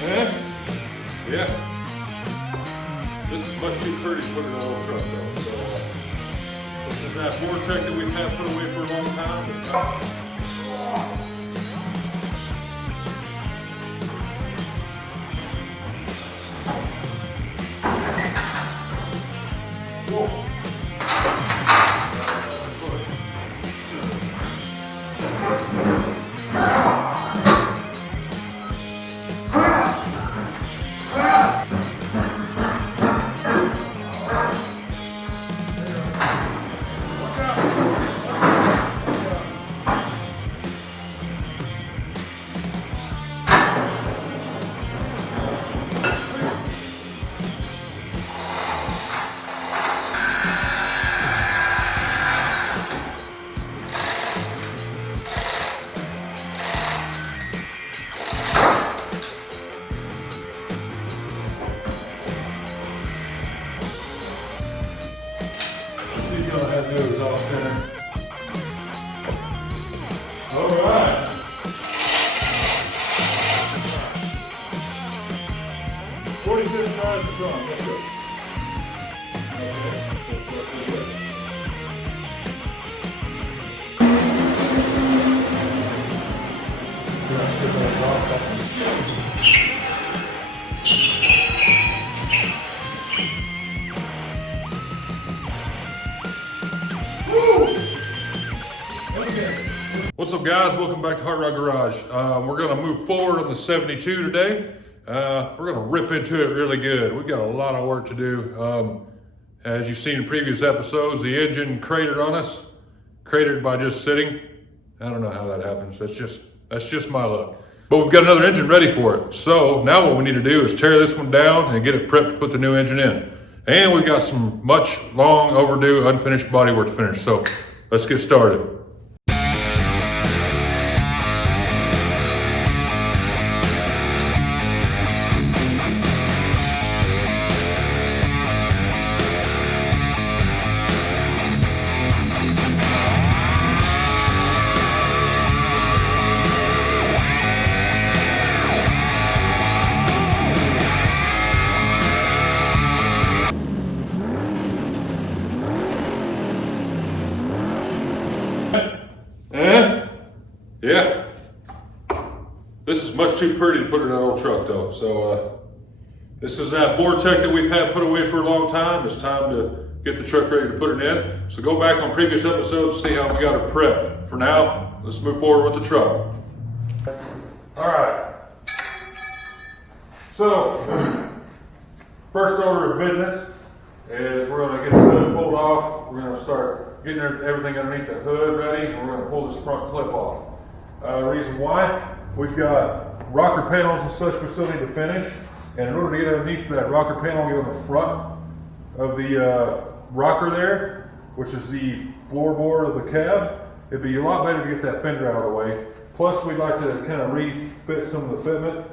Yeah. This is much too pretty to put in an old truck though. So this is that Vortec that we've had put away for a long time. It's time. Whoa. He's gonna have those all center. All right. 45 tries to drum. Let's go. What's up guys, welcome back to Hot Rod Garage. We're gonna move forward on the 72 today. We're gonna rip into it really good. We've got a lot of work to do. As you've seen in previous episodes, the engine cratered on us. Cratered by just sitting. I don't know how that happens, that's just my luck. But we've got another engine ready for it. So now what we need to do is tear this one down and get it prepped to put the new engine in. And we've got some much long overdue unfinished bodywork to finish. So let's get started. Yeah, this is much too pretty to put in an old truck though. So this is that Vortec that we've had put away for a long time. It's time to get the truck ready to put it in. So go back on previous episodes, see how we got it prepped. For now, let's move forward with the truck. All right. So first order of business is we're going to get the hood pulled off. We're going to start getting everything underneath the hood ready. And we're going to pull this front clip off. Reason why, we've got rocker panels and such we still need to finish, and in order to get underneath that rocker panel, get on the front of the rocker there, which is the floorboard of the cab, it'd be a lot better to get that fender out of the way. Plus we'd like to kind of refit some of the fitment,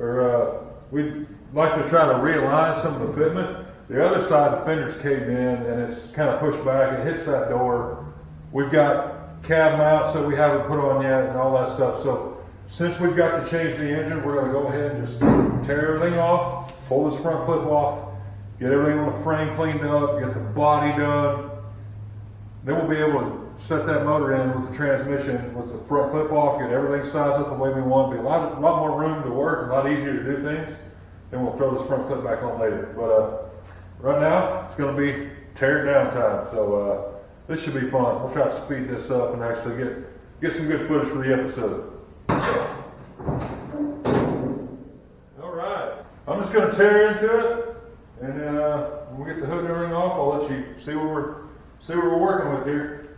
or we'd like to try to realign some of the fitment. The other side, the fender's caved in and it's kind of pushed back, it hits that door. We've got cab mounts that we haven't put on yet and all that stuff. So since we've got to change the engine, we're going to go ahead and just tear everything off, pull this front clip off, get everything on the frame cleaned up, get the body done. Then we'll be able to set that motor in with the transmission with the front clip off, get everything sized up the way we want. Be a lot more room to work, a lot easier to do things. Then we'll throw this front clip back on later. But right now, it's going to be tear it down time. So this should be fun. We'll try to speed this up and actually get some good footage for the episode. All right. I'm just going to tear into it, and then when we get the hood and everything off, I'll let you see what we're working with here.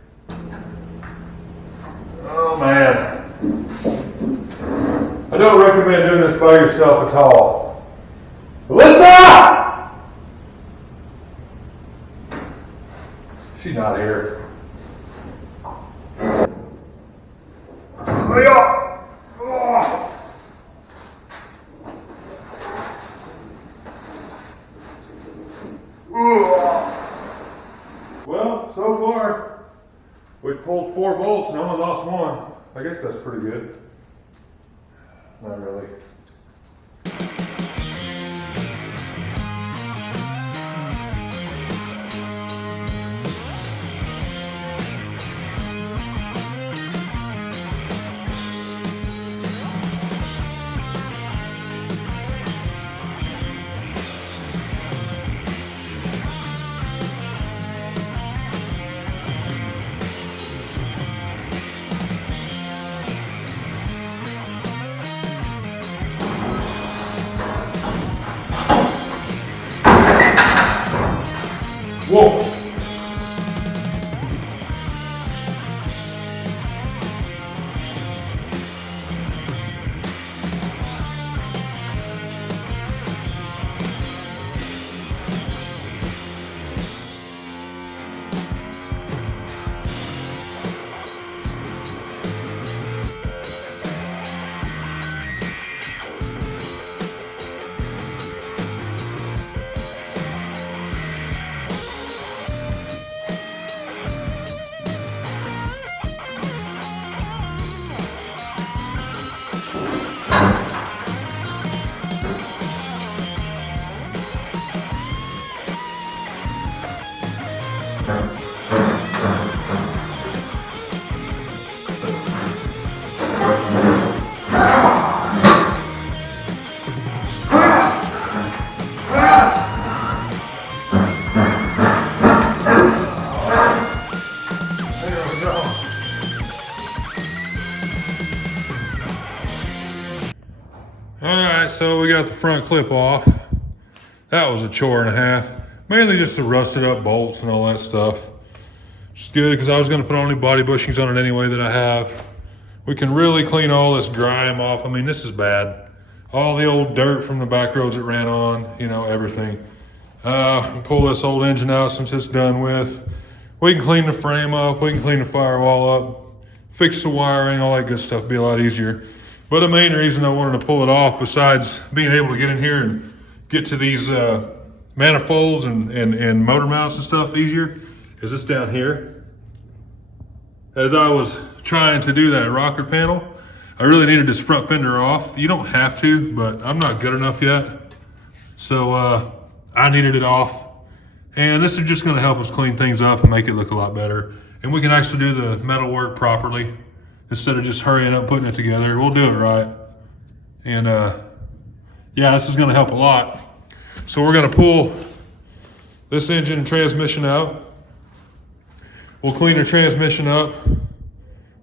Oh man. I don't recommend doing this by yourself at all. Linda! She's not here. Well, so far, we've pulled 4 bolts and only lost 1. I guess that's pretty good. Not really. Whoa. Alright, so we got the front clip off. That was a chore and a half. Mainly just the rusted up bolts and all that stuff. Which is good because I was going to put all new body bushings on it anyway that I have. We can really clean all this grime off. I mean, this is bad. All the old dirt from the back roads it ran on, you know, everything. Pull this old engine out since it's done with. We can clean the frame up. We can clean the firewall up. Fix the wiring, all that good stuff. Be a lot easier. But the main reason I wanted to pull it off, besides being able to get in here and get to these manifolds and motor mounts and stuff easier, is this down here. As I was trying to do that rocker panel, I really needed this front fender off. You don't have to, but I'm not good enough yet. So I needed it off. And this is just gonna help us clean things up and make it look a lot better. And we can actually do the metal work properly instead of just hurrying up putting it together. We'll do it right. And yeah, this is gonna help a lot. So we're gonna pull this engine and transmission out. We'll clean the transmission up,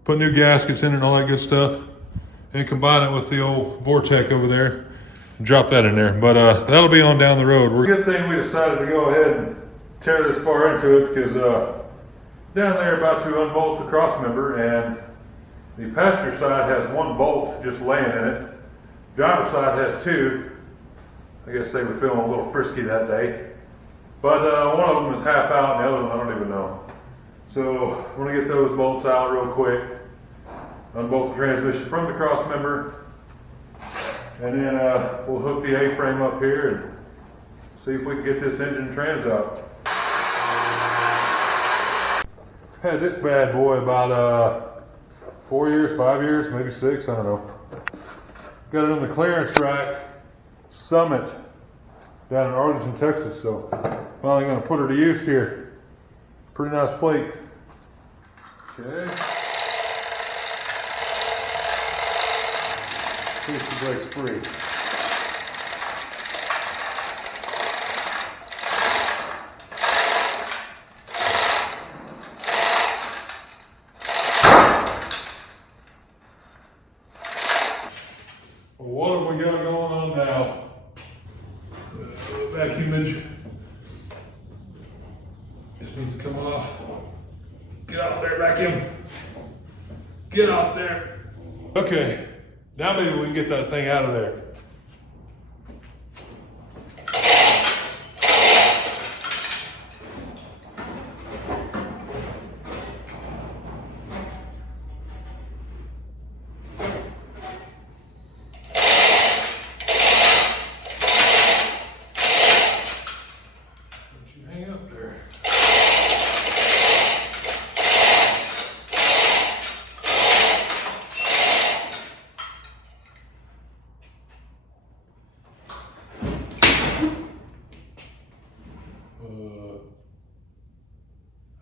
put new gaskets in it and all that good stuff, and combine it with the old Vortec over there and drop that in there. But that'll be on down the road. Good thing we decided to go ahead and tear this far into it, because down there about to unbolt the cross member, and the passenger side has one bolt just laying in it. Driver side has two. I guess they were feeling a little frisky that day. But one of them is half out and the other one I don't even know. So we're gonna get those bolts out real quick. Unbolt the transmission from the cross member. And then we'll hook the A-frame up here and see if we can get this engine trans out. Had this bad boy about 4 years, 5 years, maybe 6, I don't know. Got it on the clearance rack, Summit, down in Arlington, Texas. So finally gonna put her to use here. Pretty nice plate. Okay. See if the brake's free. What have we got going on now? Vacuum engine. This needs to come off. Get off there, vacuum. Get off there. Okay, now maybe we can get that thing out of there.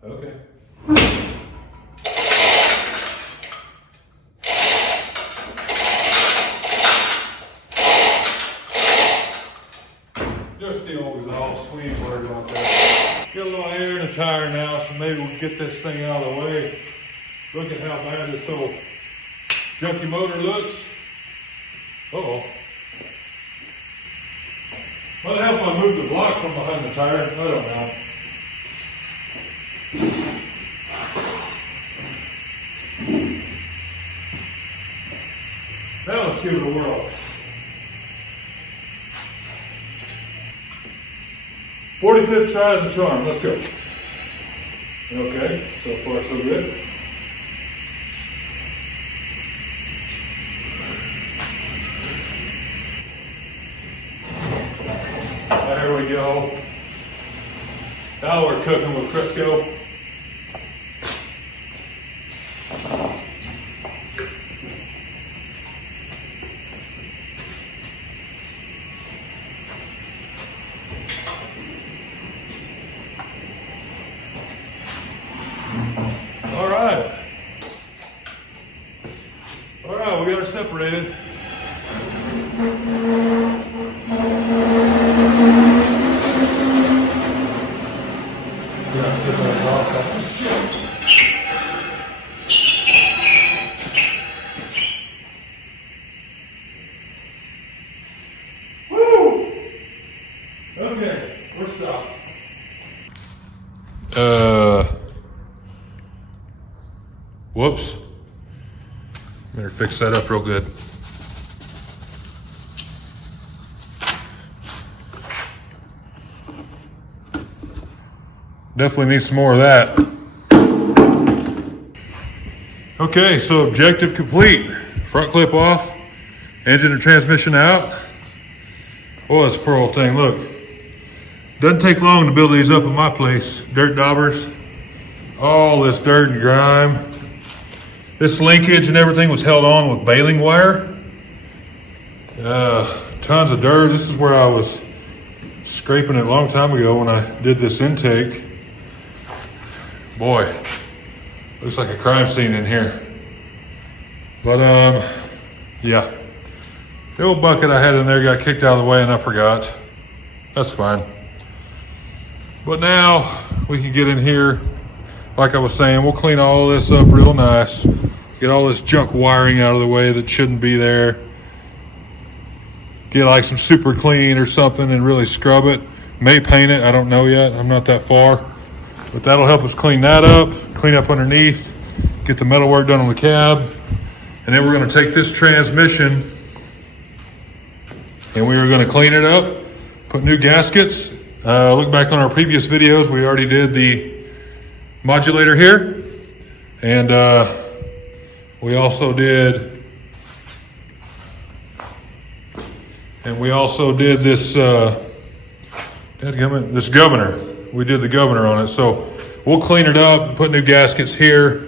Okay. Just the old exhaust, we ain't worried about that. Get a little air in the tire now, so maybe we'll get this thing out of the way. Look at how bad this old junky motor looks. Uh-oh. Might help if I move the block from behind the tire, I don't know. Now let's give it a whirl. 45th try is the charm. Let's go. Okay, so far so good. There we go. Now we're cooking with Crisco. All right, we got her separated. Woo! Okay, we're stopped. Whoops. Better fix that up real good. Definitely need some more of that. Okay, so objective complete. Front clip off, engine and transmission out. Boy, this poor old thing, look. Doesn't take long to build these up at my place. Dirt daubers, all this dirt and grime. This linkage and everything was held on with baling wire. Tons of dirt. This is where I was scraping it a long time ago when I did this intake. Boy, looks like a crime scene in here. But yeah. The old bucket I had in there got kicked out of the way and I forgot. That's fine. But now we can get in here. Like I was saying, we'll clean all this up real nice. Get all this junk wiring out of the way that shouldn't be there. Get like some super clean or something and really scrub it. May paint it, I don't know yet. I'm not that far. But that'll help us clean that up, clean up underneath, get the metal work done on the cab. And then we're gonna take this transmission and we are gonna clean it up, put new gaskets. Look back on our previous videos, we already did the modulator here. And we also did this, this governor. We did the governor on it. So we'll clean it up, put new gaskets here,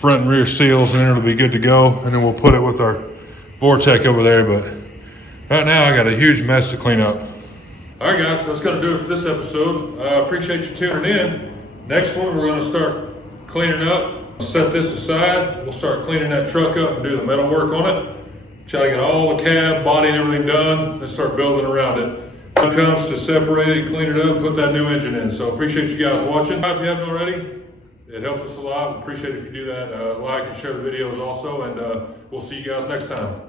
front and rear seals, and then it'll be good to go. And then we'll put it with our Vortec over there. But right now I got a huge mess to clean up. All right, guys, that's gonna do it for this episode. Appreciate you tuning in. Next one, we're gonna start cleaning up. Set this aside. We'll start cleaning that truck up and do the metal work on it. Try to get all the cab, body, and everything done, and start building around it. Time comes to separate it, clean it up, put that new engine in. So appreciate you guys watching. If you haven't already, it helps us a lot. Appreciate it if you do that. Like and share the videos also, and we'll see you guys next time.